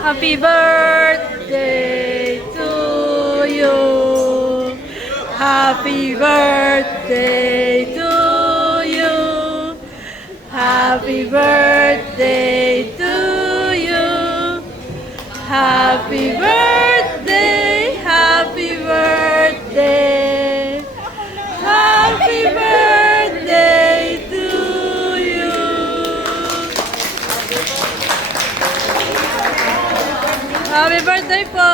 Happy birthday to you. Happy birthday to you. Happy birthday to you. Happy birthday, happy birthday. Happy birthday to you. Happy birthday po.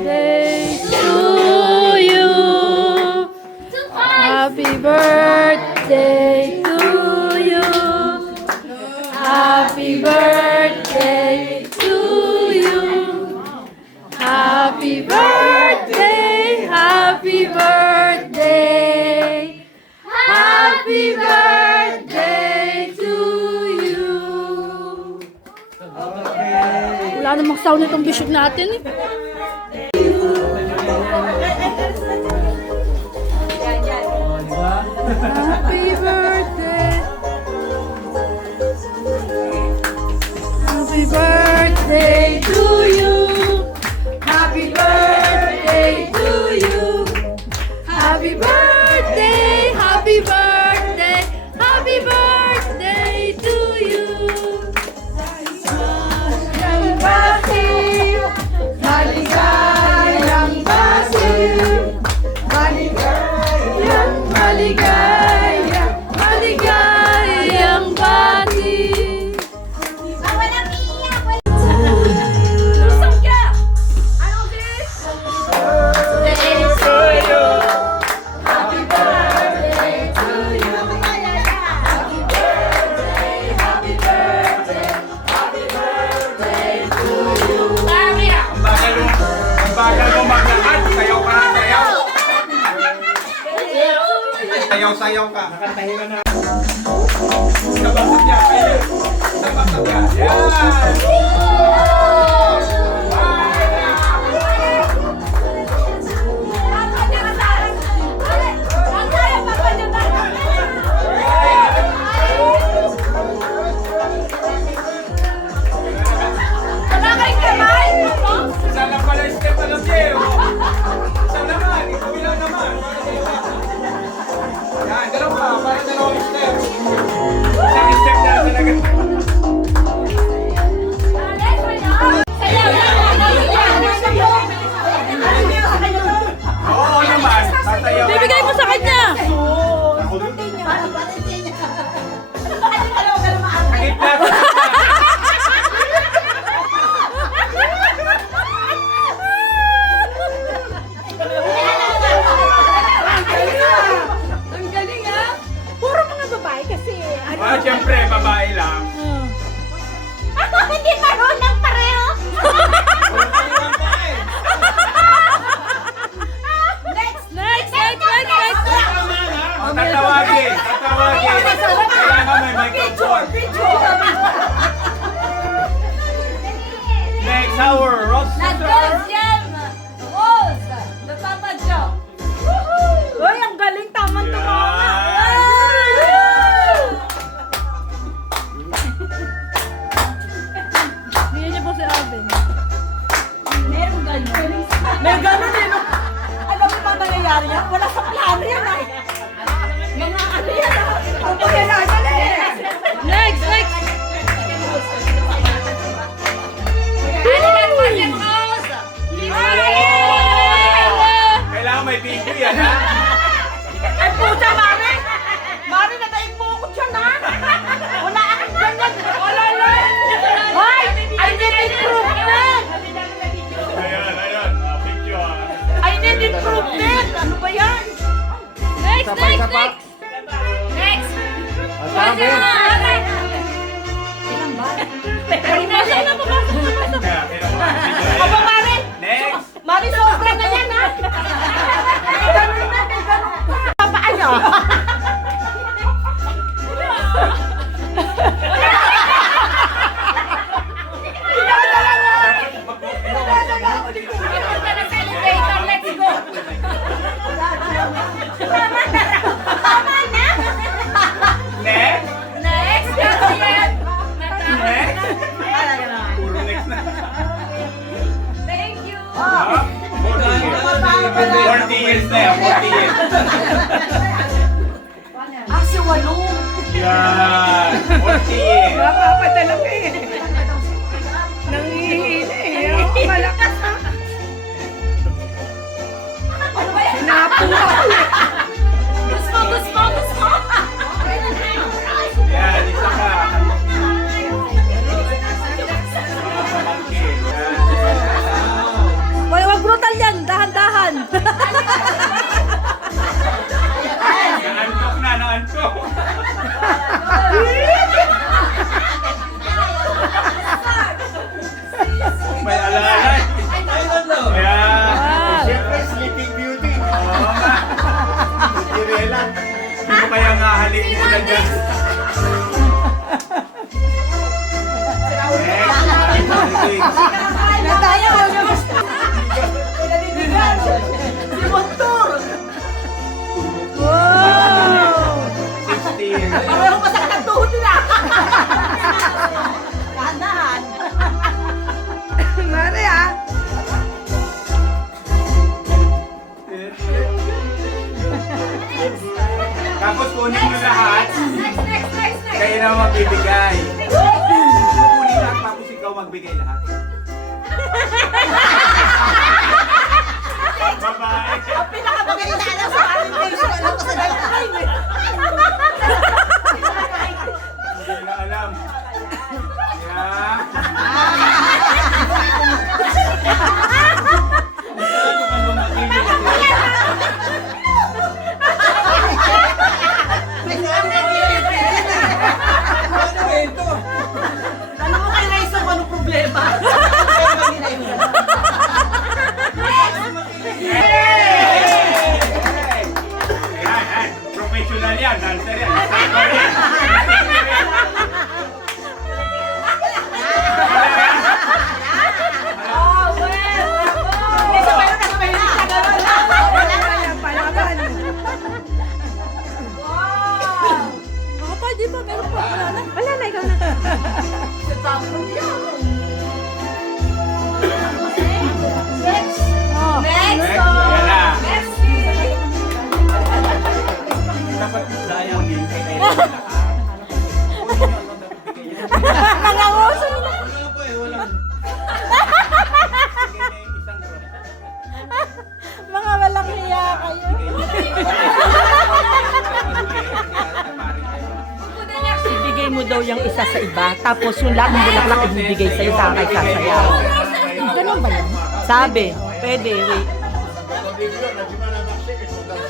Birthday to you. Happy birthday to you. Happy birthday to you. Happy birthday, happy birthday. Happy birthday to you. Wala namang sound itong bishop natin eh. Happy birthday. Happy birthday to you. Happy birthday to you. Happy birthday, happy birthday, happy birthday to you. Maligayang Basil, maligayang maligayang, maligayang bati. Walang iiyak! Lusog ka! Anong bilis? Birthday to you. Happy birthday to you. Happy birthday, happy birthday, happy birthday to you. Ang bagal mo maglakad, sayaw ka na sayaw. Sayaw ka. Nakantahin ka na. Sabakot niya, kayo. Sabakot niya. Yan! Isa lang pala yung step alam niya eh. Isa naman, ikaw lang naman. Yan, dalawa, para dalawang step. Isang step na talaga. Oo naman, tatayaw. Bibigay mo sa kanya. Higit na. Ang galing ah. Puro mga babae kasi. Ah, siyempre, babae lang. Hindi marunong pareho! Next! Next. Oh, tatawagin. Kailangan may microphone. Next hour, Ross. Na Diyem! Rose! The Papa Joe! Uy, ang galing nangyayari yan? Wala sa plano yan ah. Mga ano yan ah. Ang pagkailangan eh. Next, next. Kailangan may video yan, ha? Ay puta, Mami! Mami, nadaig mo ako dyan ha! Wala akong ganyan! Wala lang! Hoy! I need improvement! Ayan. Picture. I need improvement! Ano ba yan? Next, Isa pa, isa pa. Next! Ang sabi. Ay, nasa na pumasok, pumasok! Kaya, video. Aba, Mami! Next! Mami, sobra na yan ha! Ganun na, ganun pa! Papaano? Let's go! Next! Next! Kasi yan! Next! Puro next na. Thank you! 40 years na yan, 40 years. Ah, si Walo! Yan, 40 years. Napapadala ka eh. Nangihina eh. Ako malakas ha. Ano ba yan? Napuha. Gusto! Yan, isa ka. Mga pamangkin. Yan. Wag brutal yan. Dahan-dahan. Naantok na, naantok. May alalay. Ayan. Siyempre, Sleeping Beauty. Oo nga. Cinderella. Sino kaya nga halik mo na dyan? Next. Na tayo. Si Montur. Wow. 16. Pareho masakit ang tuhod nila. Dahan-dahan. Mari ha. Tapos kunin nyo lahat. Next! Kayo na magbibigay. Kunin lahat tapos ikaw magbigay lahat. Babae. Ang pinakamagaling na sa ating version. Alam ko sa lifetime eh. Hindi na alam. Yeah. Ano mo kay Raisa kung anong problema? Yan. Professional yan. Dancer yan. Dancer yan. Isa pa yun, nagpahilig sa gano'n. Palaban. Papa, di ba? Meron pa. Wala na. Wala na, ikaw na. Next! Oh. Next! Next. Yan na. Merci! Dapat kunin kay kayo lahat. Nanganguso na. Mga walang hiya kayo. Ibigay mo daw yung isa sa iba, tapos yung lahat ng bulaklak ibibigay sa'yo sa akin sasayaw. Ganun ba yun? Sabi, pwede, wait.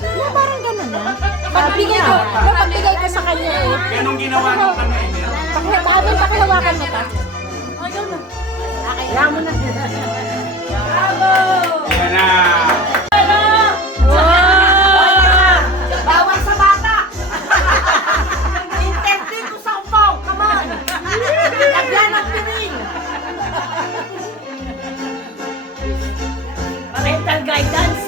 Yeah, parang ganun na. Pagbigay ko, pagbigay ko sa kanya eh. Ganong ginawa ng kami. Pakihawakan mo ta. O, ikaw na. Kaya mo na. Yan na. Bawal sa bata! Intended to sampaw! Come on! Lagyan ng piring! Parental guidance!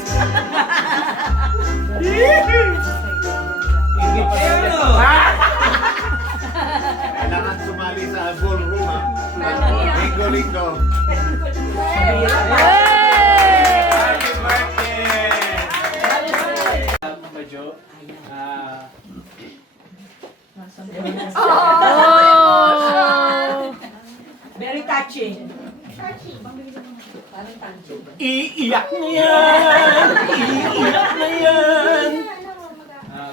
Kailangan sumali sa ballroom, ha? Linggo-linggo. Hey! Happy birthday. Jo. Very touching. Iiyak na yan! Iiyak na yan!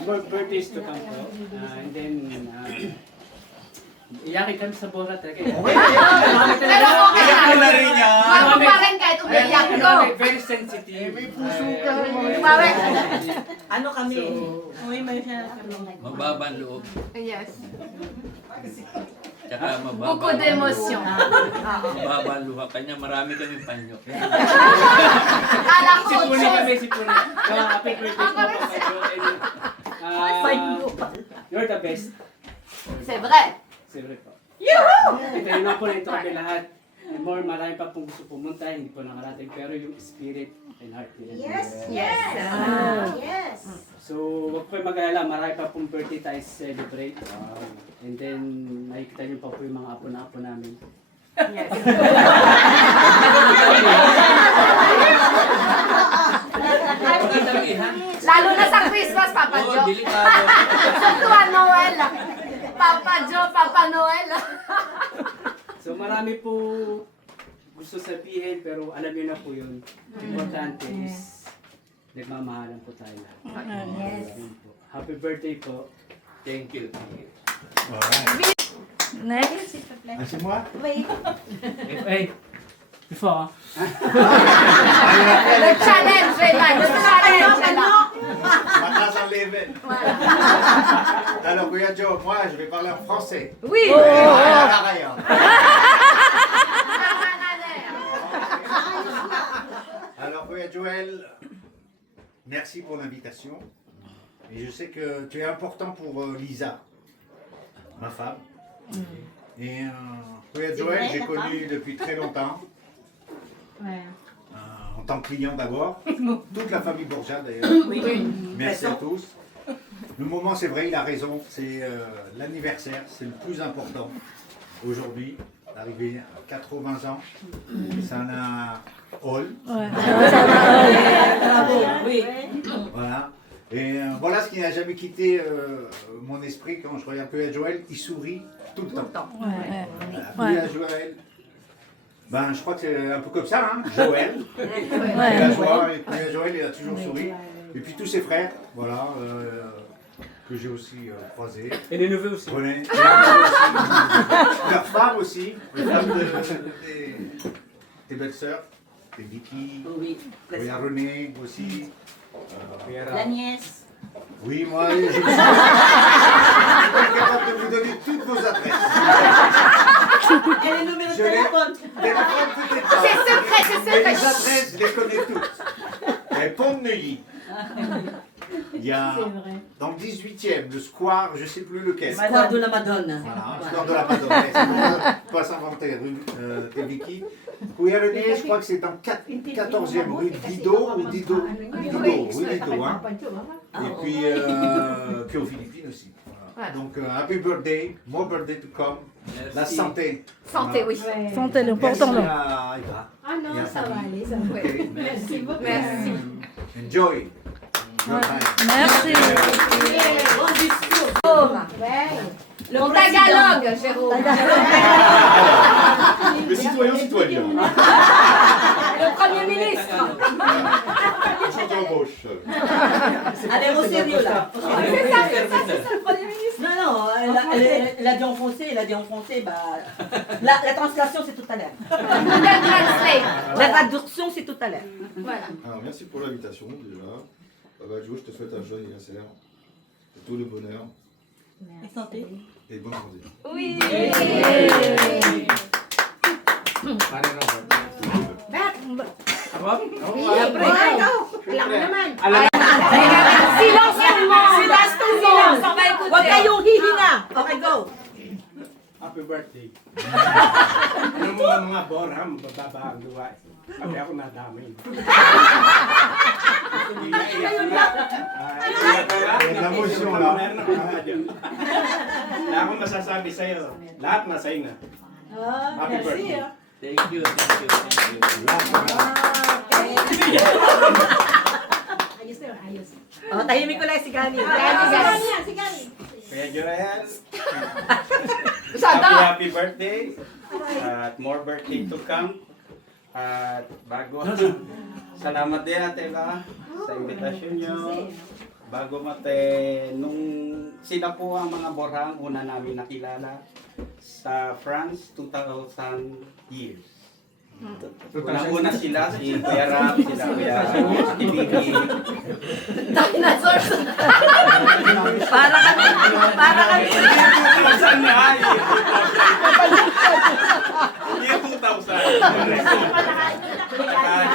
More birthdays to come po. And then, iyakin kami sa borat. Okay. Pero okay Iyak lang. ko na rin yan. Marunong pa rin kahit umiiyak ko. Very sensitive. May puso ka. Bawi. Ano kami? So, Uy, may siya. Mababa ang loob. Yes. Tsaka mababa. Beaucoup d'emotion. Mababa ang luha. Kanya marami kaming panyo. Kala ko, sipuni Diyos. kami, sipuni. Happy birthday po po kay Jo. You're the best. C'est vrai. Siyempre po. Ito yun po na ito kami lahat. And more, marami pa pong gusto pumunta, hindi po nakarating. Pero yung spirit and heart nila. Yes. Yes. So, huwag po mag-alala, marami pa pong birthday tayo celebrate. And then, nakikita niyo pa po yung mga apo na apo namin. Yes. Lalo na sa Christmas, Papa Oo, Jo. delikado. Tuwa Noel. Papa Jo, Papa Noel. So, marami po gusto sabihin, pero alam niyo na po yun. Importante is, nagmamahalan po tayo lahat. Yes. Yun po. Happy birthday po. Thank you. Thank you. Alright. Next. Ah, c'est moi? Wait. Hey, before. The challenge, Renan. The challenge, Renan. Maintenant, j'enlève. Alors, Kuya Joe, moi, je vais parler en français. Oui. Rien. Alors, Kuya Joël, merci pour l'invitation. Et je sais que tu es important pour Lisa, ma femme. Et Kuya Joël, j'ai connu depuis très longtemps. En tant que client d'abord. Toute la famille Bourgeat d'ailleurs. Merci à tous. Le moment, c'est vrai, il a raison. C'est l'anniversaire, c'est le plus important aujourd'hui. Arrivé à 80 ans, c'est un hall. Oui. Voilà. Et voilà ce qui n'a jamais quitté mon esprit quand je regarde Kuya Joël, il sourit tout le temps. Voilà. Kuya Joël, ben, je crois que c'est un peu comme ça, hein, Joël. Il a la joie, et Kuya Joël, il a toujours souri. Et puis tous ses frères, voilà, que j'ai aussi croisés. Et les neveux aussi. René, leurs femmes aussi, les femmes tes belles-sœurs, tes Vicky, Oui. il y a René aussi. La nièce. Oui, moi, je suis capable de vous donner toutes vos adresses. Et les numéros de Je l'ai. téléphone. Téléphone, tout est C'est secret, c'est Mais les secret. adresses, je les connais toutes. Et Pont-de-Neuilly. Il y a dans le 18e, le square, je ne sais plus lequel. Square de la Madone. Voilà, square de la Madone. Ouais, c'est pas s'inventer, rue Vicky. Kuya René, je crois que c'est dans 14e rue Dido ou Dido. Dido, oui, Dido. Hein. Et puis aux Philippines aussi. Voilà. Donc, happy birthday, more birthday to come. La santé. Santé, oui. Santé, l'important Merci là. à Eva. Ah non, Et à ça va Fanny. aller, ça va. Ok. Merci beaucoup. Merci. Enjoy. Your time. Merci. Bon discours. Le Tagalog, Jérôme. Le citoyen citoyen. Le Premier ministre. Embauche. Allez, au sérieux là. Au sérieux. C'est ça, c'est ça, c'est ça, le Premier ministre. Non, non, elle a dit en français, bah. La translation, c'est tout à l'heure. Google Translate. La traduction, c'est tout à l'heure. Voilà. Alors merci pour l'invitation déjà. Baba Joe, je te souhaite un joyeux anniversaire. Et tout le bonheur Et santé. et bonne santé. Oui. Silence tout le monde. Silence tout le monde. On va écouter. Huwag kayong hihinga. Okay, go. Happy birthday. Ano mo mga boram, bababa ang luwa. Sabi ako nadamay. La motion là. Wala akong masasabi sa'yo. Lahat na sa'yo na. Happy birthday. Thank you. Thank you. Thank you. Oh, tahimik ko lang si Gani. Kuya Joel, Sada! happy birthday. At more birthday to come. At bago, salamat din ate ba sa invitasyon nyo. Bago mate, nung sila po ang mga Borhang, una namin nakilala sa France, 2,000 years. Una sila, si Kuya Ram, sila Kuya Tibiki. Dinosaurs! Para kami. Saan na? Year 2000.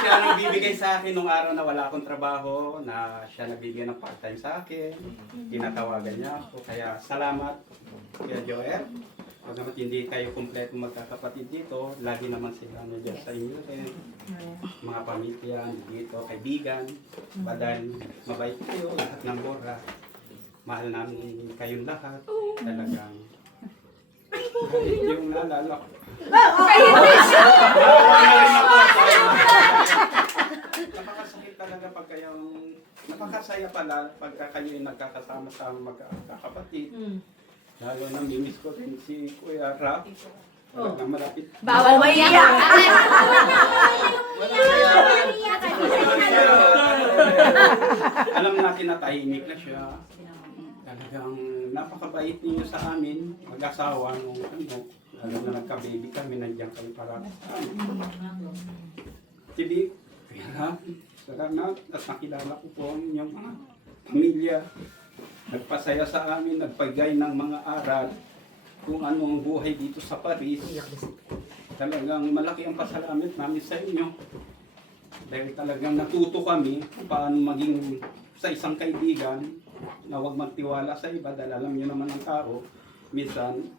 Siya ang nagbibigay sa akin nung araw na wala akong trabaho, na siya nagbibigay ng part-time sa akin. Tinatawagan niya ako. Kaya salamat, Kuya Joel. Pagkamat hindi kayo kumpleto magkakapatid dito, lagi naman sila nandiyan sa inyo rin. Mga pamilya dito, kaibigan. Dahil mabait kayo, lahat ng Bora. Mahal namin kayong lahat. Talagang yung naalala ko. Napakasakit talaga pag kayong, napakasaya pala pagka kayo yung nagkakasama sa magkakapatid. Lalo na mimiss ko rin si Kuya Rap. Talagang malapit. Bawal maiyak! Alam natin na tahimik na siya. Talagang napakabait niyo sa amin, mag-asawa nung ano. Alam na nagka-baby kami, nandiyan kami para sa amin. Tibi, Kuya Rap, salamat at nakilala ko po ang inyong mga pamilya. Nagpasaya sa amin, nagpagay ng mga aral kung anong buhay dito sa Paris. Talagang malaki ang pasalamat namin sa inyo. Dahil talagang natuto kami kung paano maging sa isang kaibigan na huwag magtiwala sa iba dahil alam niyo naman ang tao. Minsan,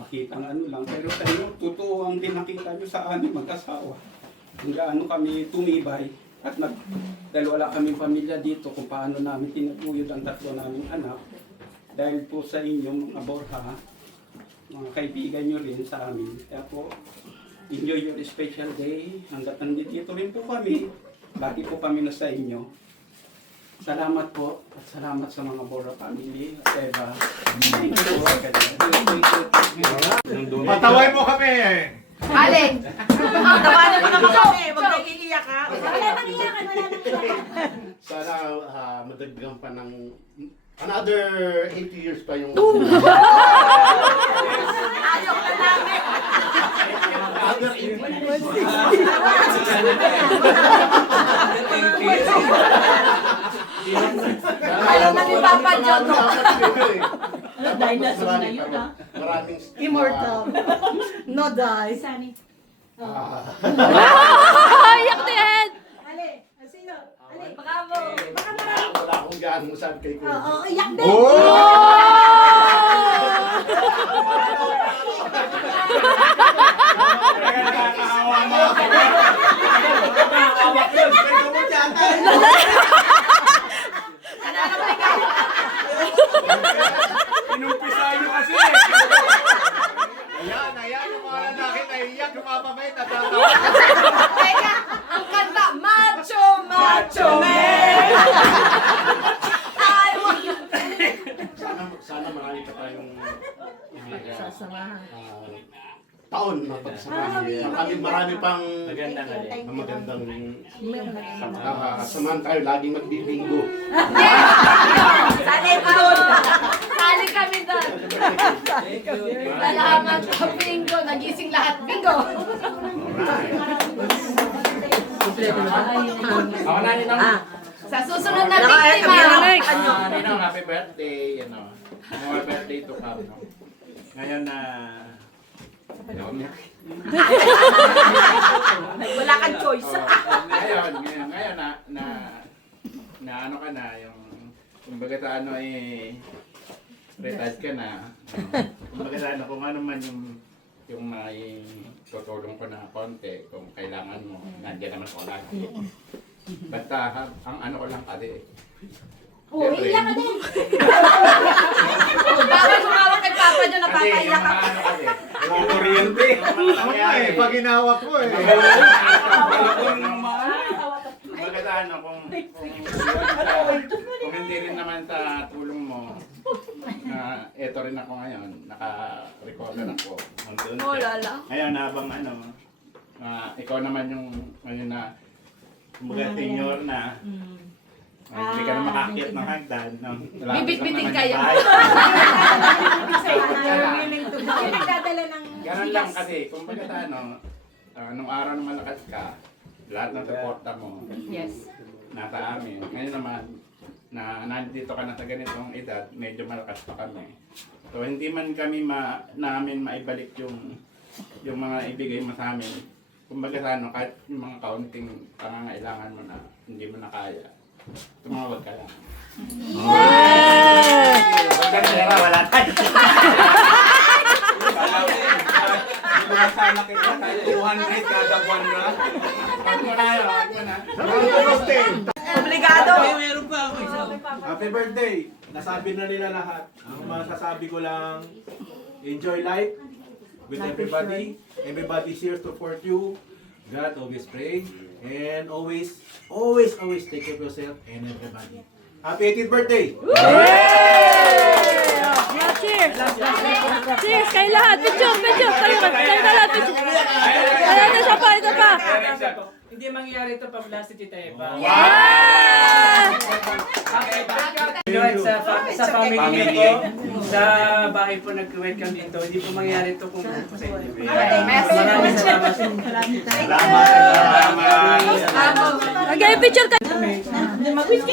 makita ang ano lang. Pero sa inyo, totoo ang pinakita niyo sa amin mag-asawa. Kung gaano kami tumibay. At dahil wala kaming pamilya dito, kung paano namin tinatuyod ang tatlo naming anak. Dahil po sa inyo, mga Borha, mga kaibigan nyo rin sa amin. Kaya po, enjoy your special day. Hanggat nandito rin po kami, lagi po kami na sa inyo. Salamat po at salamat sa mga Borha family. At Eva, thank you po. Pataway mo kami! Alin! Tawanan mo naman kami. Huwag na iiyak ha. Sana madagdagan pa ng another 80 years pa yung... Ayok na namin. Another 80 years. Ayaw na ni Papa John. Dinosaur na yun ha. Maraming... Immortal. No die. Iyak ni Ed! Bravo. Wala akong gaano masabi kay Kuya. Iyak din. Inumpisa nyo kasi. Ayan, yung mga lalaki naiiyak, lumapamay, natatawa. Teka, ang kanta, Macho, Macho Man! Sana marami pa tayong taon na pagsamahan. Marami pang magandang samahan tayo. Laging magbibingo. Sali doon! Sali kami doon! Salamat sa bingo. Nagising lahat. Bingo! Ako na rin Sa susunod na biktima. Ninong, happy birthday. More birthday to come. Ngayon na... Wala kang choice. Ngayon na ano ka na, yung kumbaga sa ano retired ka na. Kumbaga sa ano, kung ano man yung may tutulong ko na konti, kung kailangan mo, nandiyan naman ako lagi. Basta, ang ano ko lang kasi. Oo, iyak ka din. Bawal humawak kay Papa John na Kasi papaiyak yung ka. mga ano kasi. Yung kuryente. Ako nga eh, pag inawak ko eh. Kumbaga sa ano, kung kung hindi rin naman sa tulong mo, na eto rin ako ngayon, naka-recover ako. Unti-unti. Oh, lala. Ngayon, habang ikaw naman yung ngayon na kumbaga senior na, hindi ka na makakit ng hagdan. No? Bibit-bitin kayo. Nagdadala ng Ganun lang kasi, kumbaga sa nung araw na malakas ka, lahat ng suporta mo, Yes. nasa amin. Ngayon naman, na nandito ka na sa ganitong edad, medyo malakas pa kami. So hindi man kami namin maibalik yung mga ibigay mo sa amin. Kumbaga sa kahit yung mga kaunting pangangailangan mo na hindi mo na kaya, tumawag ka lang. Pagkakira, wala tayo. Mga sana kita tayo 200 kada buwan na. Wag mo na yun, wag mo na. Obligado. Meron pa ako isa. Happy birthday! Nasabi na nila lahat. Ang masasabi ko lang, enjoy life with everybody. Everybody's here to support you. God always pray. And always take care of yourself and everybody. Happy 18th birthday! Yeah, cheers! Cheers kayo lahat! Picture! Kayo na lahat! Picture! Ayan na siya pa! Ito pa! Hindi mangyayari ito pag last si Tita Eva. Yeah! Sa family ko, sa bahay po nag-welcome dito, hindi po mangyayari ito kung po sa inyo. Maraming salamat. Okay, picture ka!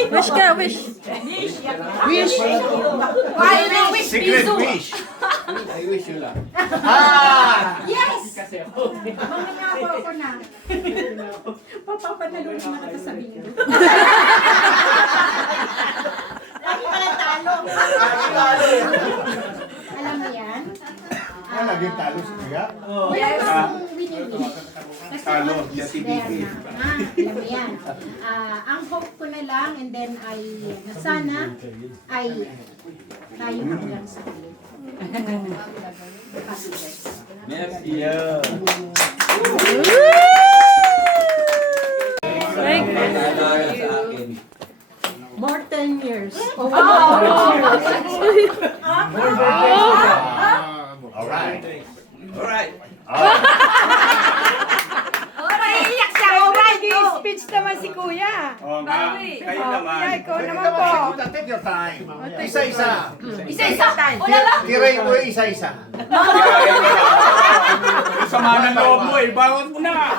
Wish ka! Wish! Why no wish? Secret wish. I wish you luck. Yes! Kasi ako. Ako na. Papapanalo na kita sa bingo. Lagi pala talo. Alam mo yan? Naging talo si Kuya. Yes. Kasi Talo, one is yan si there Vicky. na. Alam mo yan. Ang hope ko na lang and then ay sana ay tayo hanggang sa ulit. Merci. Thank you. More 10 years. Alright. Alright. Iyak siya. Alright. Speech naman si Kuya. Oo nga, kayo naman. Ikaw naman po. Take your time. Isa-isa. Isa-isa. Ulala. Tiray mo isa-isa. Yung sama ng loob mo eh, bangon mo na!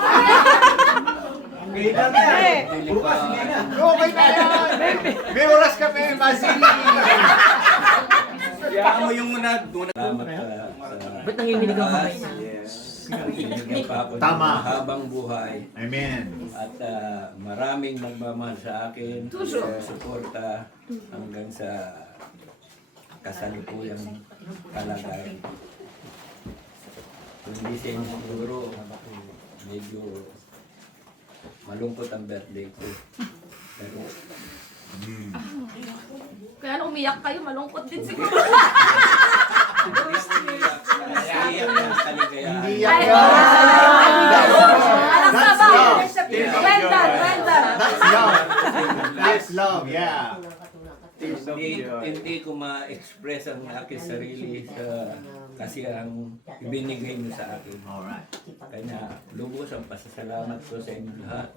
Okay na yan. May oras kami, Masili. Kaya mo yung muna. Salamat Ba't nanginginig ang kamay niya? Binigyan pa ako ng Tama. habang buhay. Amen. At maraming nagmamahal sa akin, suporta hanggang sa kasalukuyang kalagayan. Kung hindi sa inyo siguro, medyo malungkot ang birthday ko. Pero Kaya nung umiyak kayo, malungkot din siguro. iyak ng kaligayahan. Hindi yan. Alam sa ba? Well done. That's love. That's love, yeah. Hindi ko ma-express ang aking sarili kasi ang ibinigay niyo sa akin. Alright. Kanya lubos ang pasasalamat ko sa inyo lahat.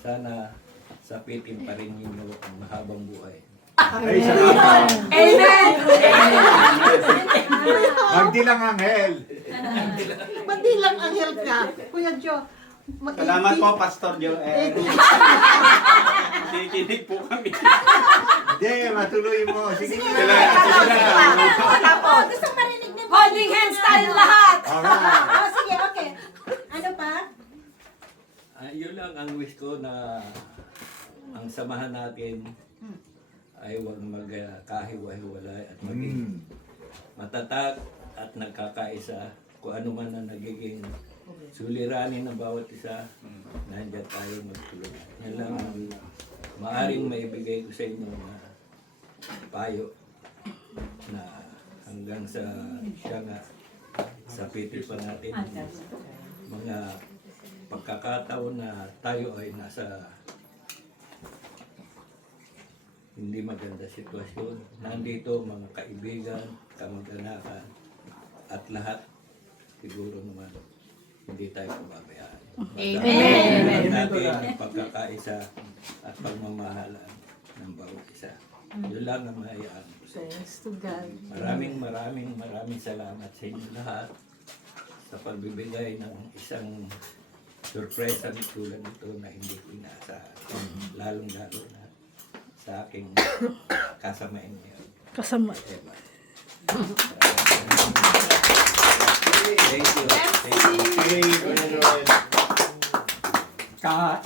Sana sapitin pa rin ninyo ang mahabang buhay. Ay, salamat. Amen. Magdilang anghel. Madilang anghel ka. Kuya Jo. Salamat po, Pastor Joel. Kikinig po kami. Hindi, matuloy mo. Sige na. Tapos, gusto marinig ni Holding hands tayo lahat. Alright. Sige, okay. Ano pa? Yun lang ang wish ko na ang samahan natin ay huwag magkahiwa-hiwalay at maging matatag at nagkakaisa kung ano man ang nagiging suliranin ng bawat isa, nandiyan tayo magtulungan. Yan lang ang maaring maibigay ko sa inyo na payo na hanggang sa siya nga sapitin pa natin mga pagkakataon na tayo ay nasa hindi maganda sitwasyon. Nandito mga kaibigan, kamag-anakan, at lahat siguro naman hindi tayo pababayaan. Amen. Natin ang pagkakaisa at pagmamahalan ng bawat isa. Yun lang ang mahayaan. Thanks to God. Maraming salamat sa inyo lahat sa pagbibigay ng isang sorpresa tulad nito na hindi ko inaasahan. Lalong-lalo na sa aking kasamain ngayon. Kasama. Diba? Thank you. Thank you. Kuya Joel. Ka